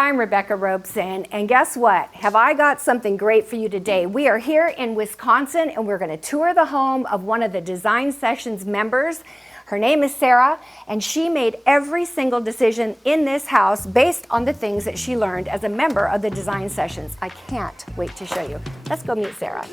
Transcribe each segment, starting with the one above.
I'm Rebecca Robeson, and guess what? Have I got something great for you today? We are here in Wisconsin, and we're going to tour the home of one of the Design Sessions members. Her name is Sarah, and she made every single decision in this house based on the things that she learned as a member of the Design Sessions. I can't wait to show you. Let's go meet Sarah.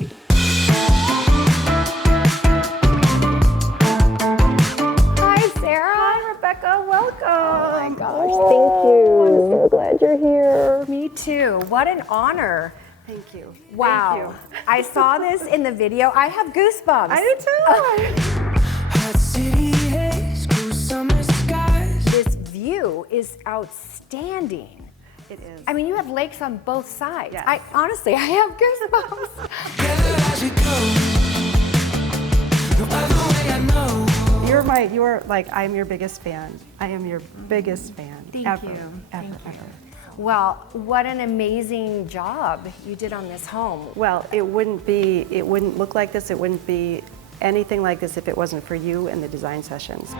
Hi, Sarah. Hi, Rebecca. Welcome. Oh my gosh, thank you. I'm so glad you're here. Me too. What an honor. Thank you. Wow. Thank you. I saw this in the video. I have goosebumps. I do too. This view is outstanding. It is. I mean, you have lakes on both sides. Yes. I honestly have goosebumps. I'm your biggest fan. I am your biggest fan. Thank ever, you. Ever, Thank you. ever. Well, what an amazing job you did on this home. Well, it wouldn't look like this. It wouldn't be anything like this if it wasn't for you and the Design Sessions.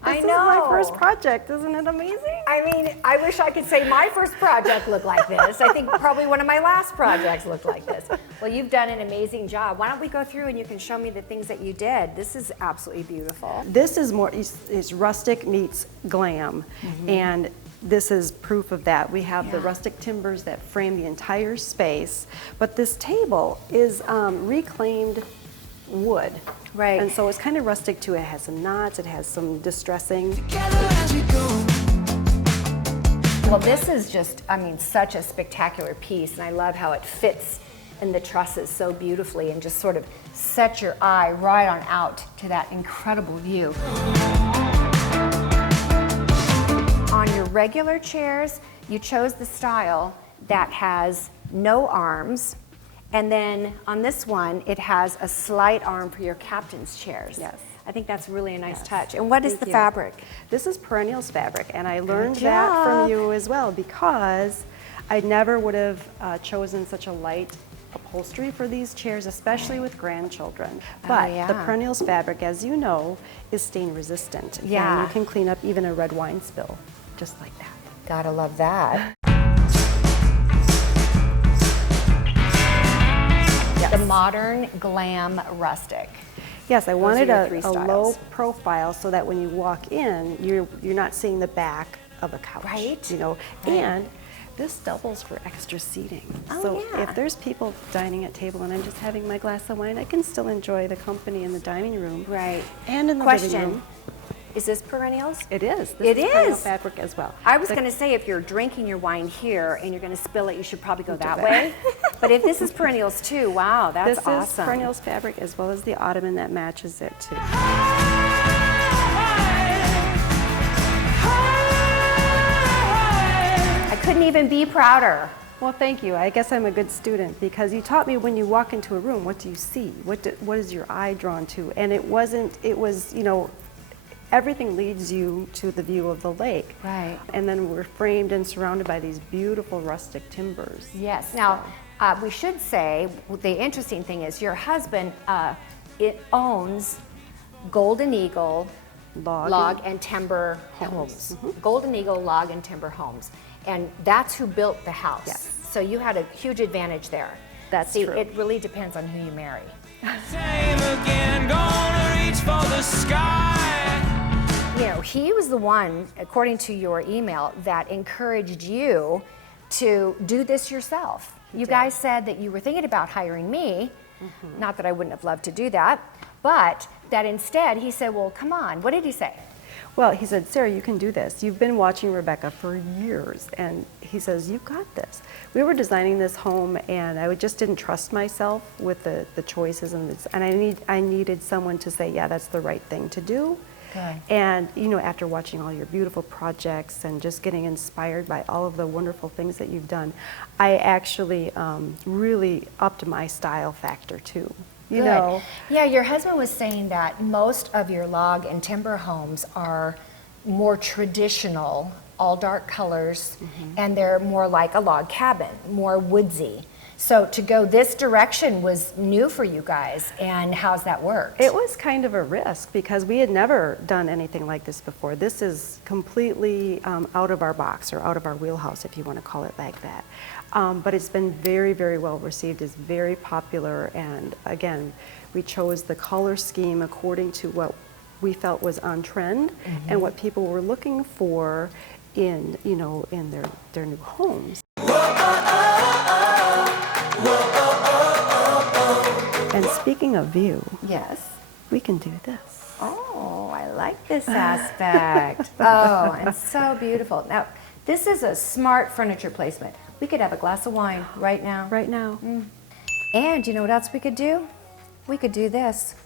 I This know. is my first project. Isn't it amazing? I mean, I wish I could say my first project looked like this. I think probably one of my last projects looked like this. Well, you've done an amazing job. Why don't we go through and you can show me the things that you did. This is absolutely beautiful. This is more, it's rustic meets glam. And this is proof of that. We have the rustic timbers that frame the entire space, but this table is reclaimed wood. Right. And so it's kind of rustic too. It has some knots, it has some distressing. Well, this is just, I mean, such a spectacular piece, and I love how it fits in the trusses so beautifully and just sort of sets your eye right on out to that incredible view. On your regular chairs, you chose the style that has no arms, and then on this one, it has a slight arm for your captain's chairs. Yes. I think that's really a nice touch. And what is Thank the you. fabric? This is perennials fabric, and I learned Good that job. from you as well because I never would have chosen such a light upholstery for these chairs, especially with grandchildren. But yeah. the perennials fabric, as you know, is stain resistant. Yeah. And you can clean up even a red wine spill, just like that. Gotta love that. Yes. The modern glam rustic. Yes, I are wanted your a three low styles. profile so that when you walk in, you're not seeing the back of a couch. Right. You know, Right. and this doubles for extra seating. Oh, so yeah. if there's people dining at table and I'm just having my glass of wine, I can still enjoy the company in the dining room. Right. And in the living Question, room. is this perennials? It is. It This is perennial is. fabric as well. I was gonna say if you're drinking your wine here and you're gonna spill it, you should probably go that that. way. But if this is perennials too, wow, that's This awesome. is perennials fabric as well as the ottoman that matches it too. I couldn't even be prouder. Well, thank you. I guess I'm a good student because you taught me when you walk into a room, what do you see? What is your eye drawn to? And it was, you know, everything leads you to the view of the lake. Right. And then we're framed and surrounded by these beautiful rustic timbers. Yes. Now, we should say the interesting thing is your husband it owns Golden Eagle Log and Timber Homes. Golden Eagle Log and Timber Homes. And that's who built the house. Yes. So you had a huge advantage there. That's See, true. it really depends on who you marry. Same again, gonna reach for the sky. You know, he was the one, according to your email, that encouraged you to do this yourself. You guys said that you were thinking about hiring me, not that I wouldn't have loved to do that, but that instead he said, well, come on. What did he say? Well, he said, Sarah, you can do this. You've been watching Rebecca for years. And he says, you've got this. We were designing this home and I just didn't trust myself with the choices and I needed someone to say, yeah, that's the right thing to do. Good. And you know, after watching all your beautiful projects and just getting inspired by all of the wonderful things that you've done, I actually really upped my style factor too. You Good. know, Yeah, your husband was saying that most of your log and timber homes are more traditional, all dark colors, and they're more like a log cabin, more woodsy. So to go this direction was new for you guys, and how's that worked? It was kind of a risk because we had never done anything like this before. This is completely out of our box or out of our wheelhouse, if you want to call it like that. But it's been very, very well received. It's very popular, and again, we chose the color scheme according to what we felt was on trend and what people were looking for in, you know, in their new homes. And speaking of view, Yes. we can do this. Oh, I like this aspect. Oh, and so beautiful. Now, this is a smart furniture placement. We could have a glass of wine right now. Right now. And you know what else we could do? We could do this.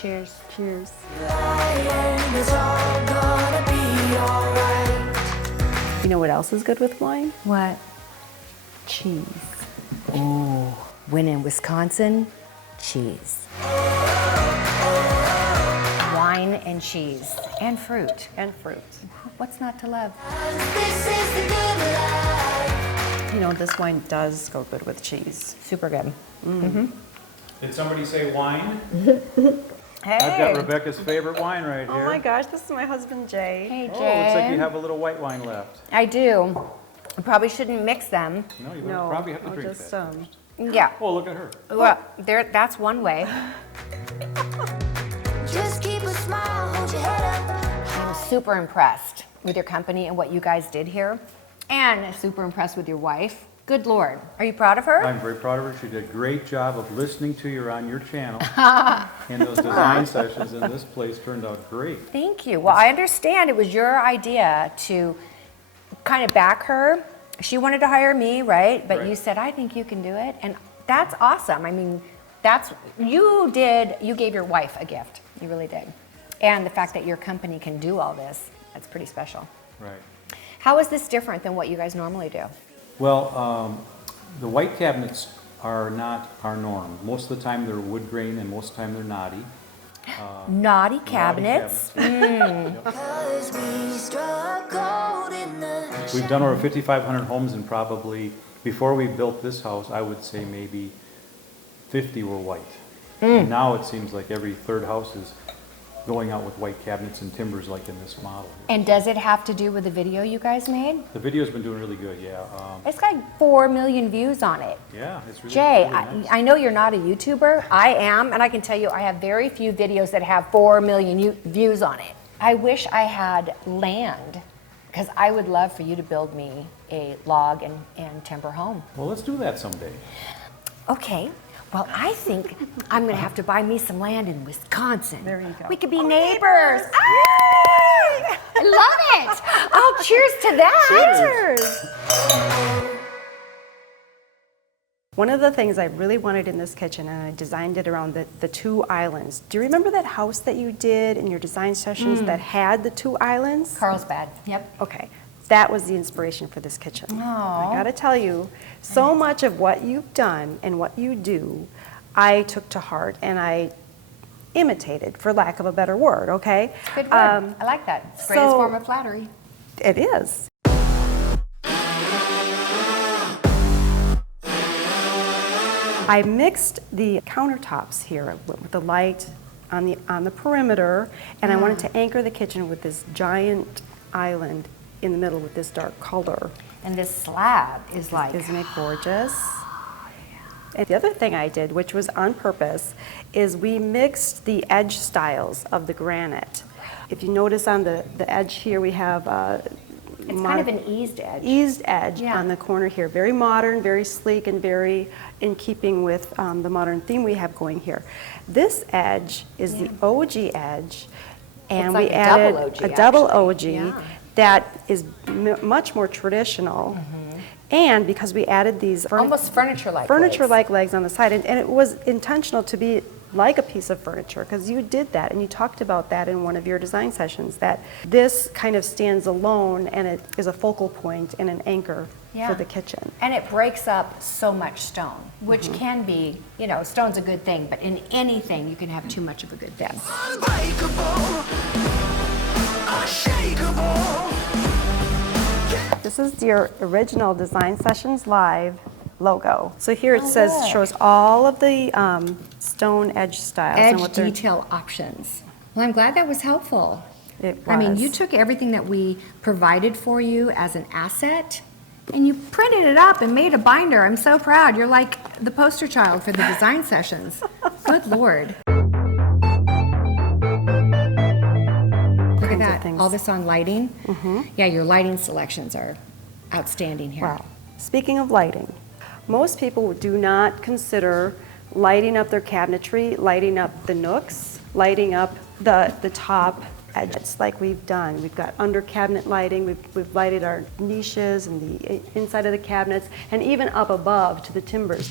Cheers. Cheers. You know what else is good with wine? What? Cheese. Ooh, when in Wisconsin, cheese. Wine and cheese and fruit. And fruit. What's not to love? You know, this wine does go good with cheese. Super good. Did somebody say wine? Hey. I've got Rebecca's favorite wine right here. Oh my gosh, this is my husband, Jay. Hey, Jay. Oh, looks like you have a little white wine left. I do. I probably shouldn't mix them. No, you No, probably have to I'll drink just, that first. Yeah. Oh, look at her. Well, that's one way. Just keep a smile, hold your head up. I'm super impressed with your company and what you guys did here. And super impressed with your wife. Good Lord. Are you proud of her? I'm very proud of her. She did a great job of listening to you on your channel. And those design sessions in this place turned out great. Thank you. Well, I understand it was your idea to kind of back her. She wanted to hire me, right? But Right. you said, I think you can do it. And that's awesome. I mean, you gave your wife a gift. You really did. And the fact that your company can do all this, that's pretty special. Right. How is this different than what you guys normally do? Well, the white cabinets are not our norm. Most of the time they're wood grain and most of the time they're knotty. Naughty cabinets. Yep. 'Cause we struck gold in the We've done over 5,500 homes and probably, before we built this house, I would say maybe 50 were white. And now it seems like every third house is going out with white cabinets and timbers like in this model. And does it have to do with the video you guys made? The video's been doing really good, yeah. It's got 4 million views on it. Yeah, it's really, Jay, really nice. I know you're not a YouTuber. I am, and I can tell you I have very few videos that have 4 million views on it. I wish I had land, because I would love for you to build me a log and timber home. Well, let's do that someday. Okay. Well, I think I'm going to have to buy me some land in Wisconsin. There you go. We could be neighbors. Ah! I love it. Oh, cheers to that. Cheers! One of the things I really wanted in this kitchen, and I designed it around the 2 islands. Do you remember that house that you did in your design sessions that had the 2 islands? Carlsbad. Yep. Okay, that was the inspiration for this kitchen. I gotta tell you, so much of what you've done and what you do, I took to heart and I imitated, for lack of a better word, okay? Good word. I like that. It's the greatest so- form of flattery. It is. I mixed the countertops here with the light on the perimeter, and I wanted to anchor the kitchen with this giant island in the middle with this dark color. And this slab is like, Isn't it gorgeous? And the other thing I did, which was on purpose, is we mixed the edge styles of the granite. If you notice on the edge here, we have it's kind of an eased edge. eased edge Yeah. on the corner here. Very modern, very sleek, and very in keeping with the modern theme we have going here. This edge is the OG edge, and It's like we a added double OG, a double actually. OG Yeah. that is much more traditional. And because we added these Almost furniture-like legs. furniture-like legs on the side, and it was intentional to be like a piece of furniture, because you did that, and you talked about that in one of your design sessions, that this kind of stands alone, and it is a focal point and an anchor Yeah. for the kitchen. And it breaks up so much stone, which can be, stone's a good thing, but in anything you can have too much of a good thing. unbreakable, unshakable. This is your original Design Sessions Live logo. So here it Oh, says, look. shows all of the stone edge styles. and Edge what they're- detail options. Well, I'm glad that was helpful. It I mean, you was. took everything that we provided for you as an asset and you printed it up and made a binder. I'm so proud. You're like the poster child for the design sessions. Good Lord. Look at that, things. all this on lighting. Yeah, your lighting selections are outstanding here. Wow. Speaking of lighting, most people do not consider lighting up their cabinetry, lighting up the nooks, lighting up the top edges like we've done. We've got under cabinet lighting, we've lighted our niches and the inside of the cabinets, and even up above to the timbers.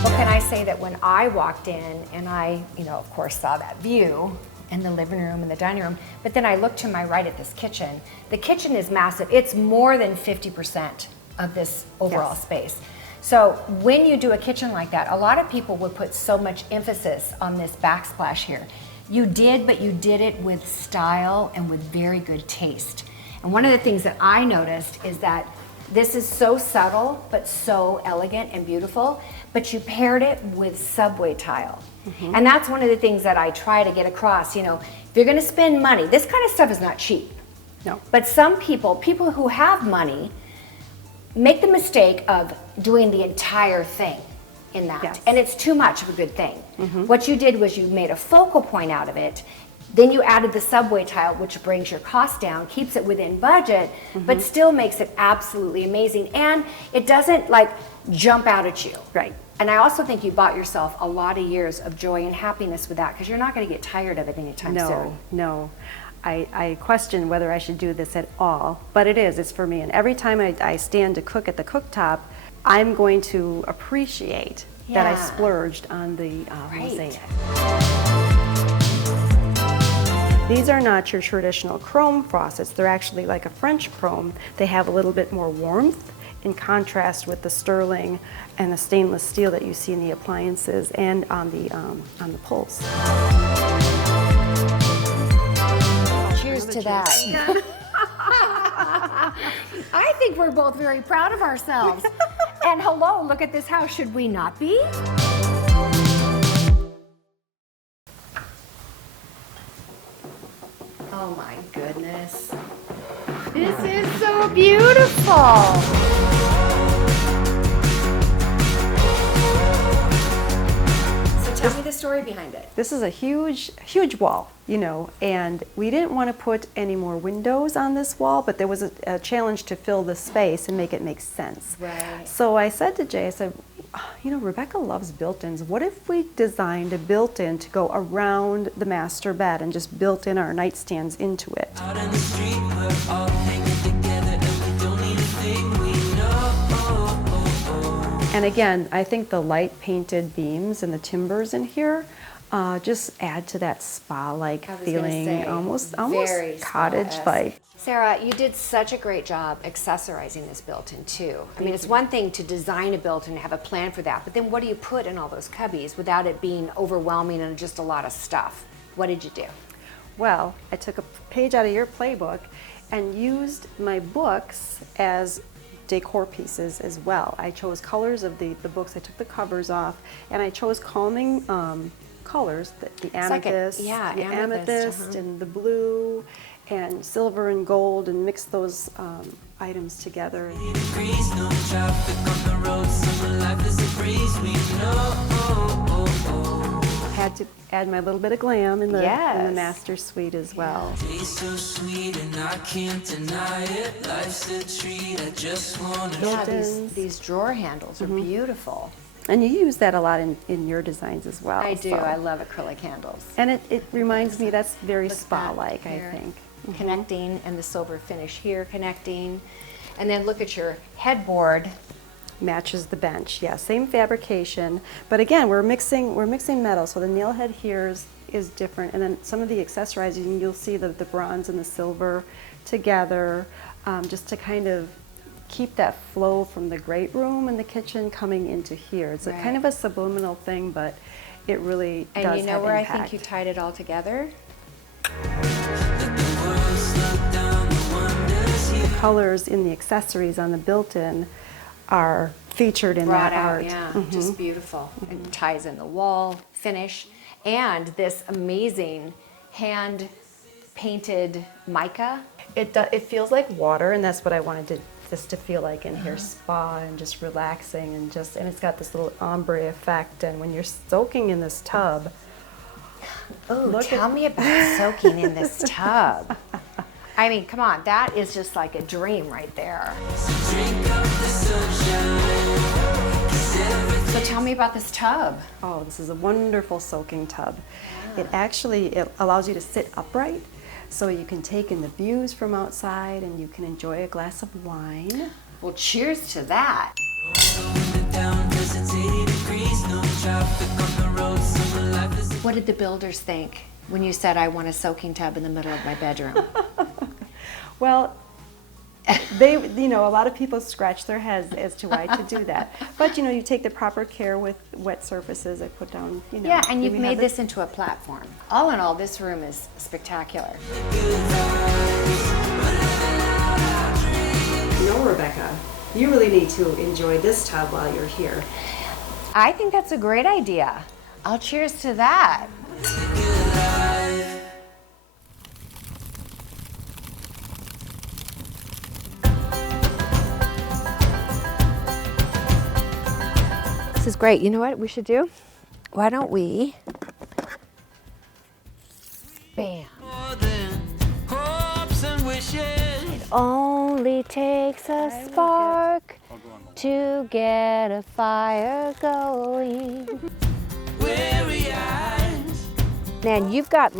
Well, can I say that when I walked in and I, of course saw that view and the living room and the dining room, but then I looked to my right at this kitchen. The kitchen is massive. It's more than 50% of this overall Yes. space. So when you do a kitchen like that, a lot of people would put so much emphasis on this backsplash here. You did, but you did it with style and with very good taste. And one of the things that I noticed is that this is so subtle, but so elegant and beautiful, but you paired it with subway tile. And that's one of the things that I try to get across, if you're gonna spend money, this kind of stuff is not cheap. No. But some people who have money, make the mistake of doing the entire thing in that. Yes. And it's too much of a good thing. What you did was you made a focal point out of it, then you added the subway tile, which brings your cost down, keeps it within budget, but still makes it absolutely amazing. And it doesn't jump out at you. Right. And I also think you bought yourself a lot of years of joy and happiness with that, because you're not gonna get tired of it anytime soon. No. I question whether I should do this at all, but it's for me. And every time I stand to cook at the cooktop, I'm going to appreciate that I Yeah. splurged on the Right. mosaic. These are not your traditional chrome faucets. They're actually like a French chrome. They have a little bit more warmth in contrast with the sterling and the stainless steel that you see in the appliances and on the pulls. Cheers to that. I think we're both very proud of ourselves. And hello, look at this house. Should we not be? Oh my goodness. This is so beautiful. So tell me the story behind it. This is a huge wall, and we didn't want to put any more windows on this wall, but there was a challenge to fill the space and make it make sense. Right. So I said to Jay, Rebecca loves built-ins. What if we designed a built-in to go around the master bed and just built in our nightstands into it? Out in the street, we're all hanging together and we don't need a thing we know. And again, I think the light painted beams and the timbers in here just add to that spa-like I was gonna feeling, say, almost very cottage-like. Sarah, you did such a great job accessorizing this built-in too. I mean, it's one thing to design a built-in and have a plan for that, but then what do you put in all those cubbies without it being overwhelming and just a lot of stuff? What did you do? Well, I took a page out of your playbook and used my books as decor pieces as well. I chose colors of the books. I took the covers off and I chose calming colors, the like amethyst, the amethyst, amethyst and the blue and silver and gold, and mix those items together. Degrees, no traffic on the road, summer life is a breeze, we know. Had to add my little bit of glam in the Yes. master suite as well. Tastes so sweet and I can't deny it. Life's a treat, I just wanna Yeah, Built-ins. these drawer handles are beautiful. And you use that a lot in your designs as well. I do. so. I love acrylic handles. And it reminds me that's very Look at that spa-like, I here. think. Connecting, and the silver finish here connecting. And then look at your headboard. Matches the bench, yeah, same fabrication. But again, we're mixing metal, so the nail head here is different. And then some of the accessorizing, you'll see the bronze and the silver together, just to kind of keep that flow from the great room and the kitchen coming into here. It's a Right. kind of a subliminal thing, but it really And does you know have where impact. I think you tied it all together? let the world colors in the accessories on the built-in are featured in Brought that out, art. yeah, just beautiful. It ties in the wall finish and this amazing hand-painted mica. It feels like water, and that's what I wanted this to feel like in here, spa and just relaxing, and it's got this little ombre effect. And when you're soaking in this tub, Oh, tell me about soaking in this tub. I mean, come on, that is just like a dream right there. So tell me about this tub. oh, this is a wonderful soaking tub. It allows you to sit upright, so you can take in the views from outside, and you can enjoy a glass of wine. Well, cheers to that. What did the builders think when you said I want a soaking tub in the middle of my bedroom? Well, a lot of people scratch their heads as to why to do that. But, you take the proper care with wet surfaces. I put down, Yeah, and you've we have made it- this into a platform. All in all, this room is spectacular. Rebecca, you really need to enjoy this tub while you're here. I think that's a great idea. I'll cheers to that. This is great. You know what we should do? Why don't we? Bam. It only takes a spark to get a fire going. Man, you've got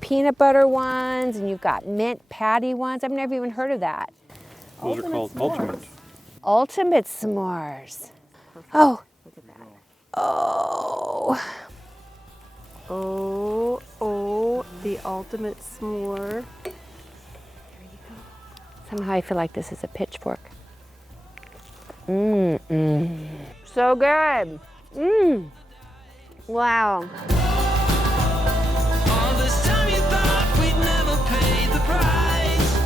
peanut butter ones and you've got mint patty ones. I've never even heard of that. Those are called ultimate. Ultimate s'mores. Oh. Oh. Oh, the ultimate s'more. Somehow I feel like this is a pitchfork. So good. Wow. All this time you thought we'd never pay the price.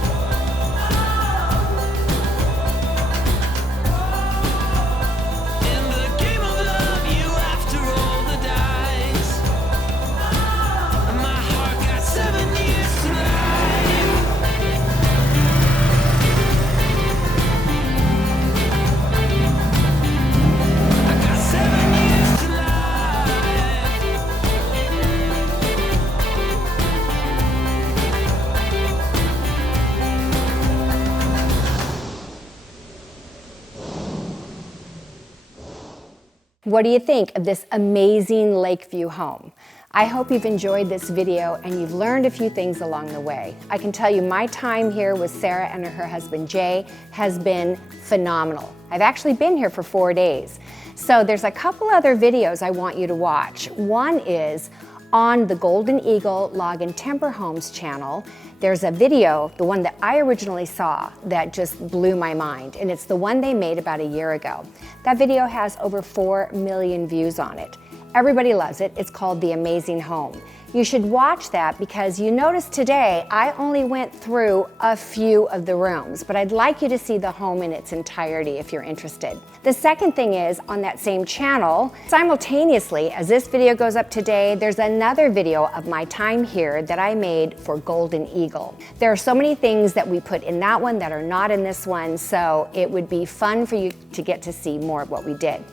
In the game of love, you have to roll the dice. And my heart got 7 years to life. I got 7 years to life. What do you think of this amazing Lakeview home? I hope you've enjoyed this video and you've learned a few things along the way. I can tell you my time here with Sarah and her husband Jay has been phenomenal. I've actually been here for 4 days. So there's a couple other videos I want you to watch. One is on the Golden Eagle Log and Timber Homes channel. There's a video, the one that I originally saw, that just blew my mind, and it's the one they made about a year ago. That video has over 4 million views on it. Everybody loves it. It's called The Amazing Home. You should watch that because you notice today I only went through a few of the rooms, but I'd like you to see the home in its entirety if you're interested. The second thing is, on that same channel, simultaneously as this video goes up today, there's another video of my time here that I made for Golden Eagle. There are so many things that we put in that one that are not in this one, so it would be fun for you to get to see more of what we did.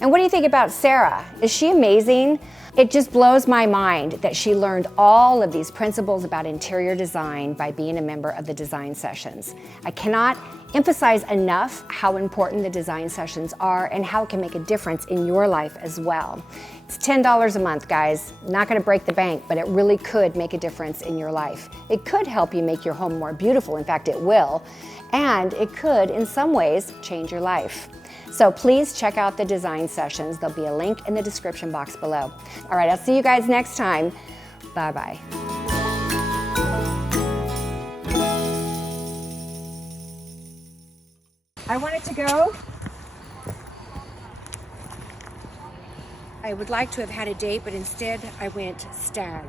And what do you think about Sarah? Is she amazing? It just blows my mind that she learned all of these principles about interior design by being a member of the design sessions. I cannot emphasize enough how important the design sessions are and how it can make a difference in your life as well. It's $10 a month, guys. Not gonna break the bank, but it really could make a difference in your life. It could help you make your home more beautiful. In fact, it will. And it could, in some ways, change your life. So please check out the design sessions. There'll be a link in the description box below. All right, I'll see you guys next time. Bye-bye. I wanted to go. I would like to have had a date, but instead I went stag.